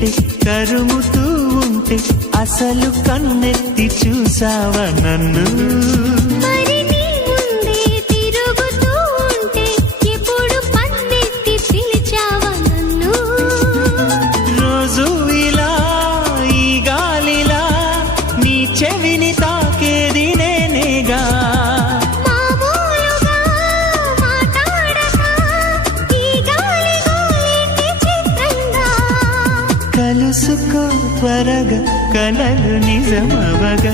ఉంటే కరుముతూ ఉంటే అసలు కన్నెత్తి చూసావా నన్ను చెవిని తాకేది నేనేగా కలుసుకో త్వరగా కలలు నిజమవగా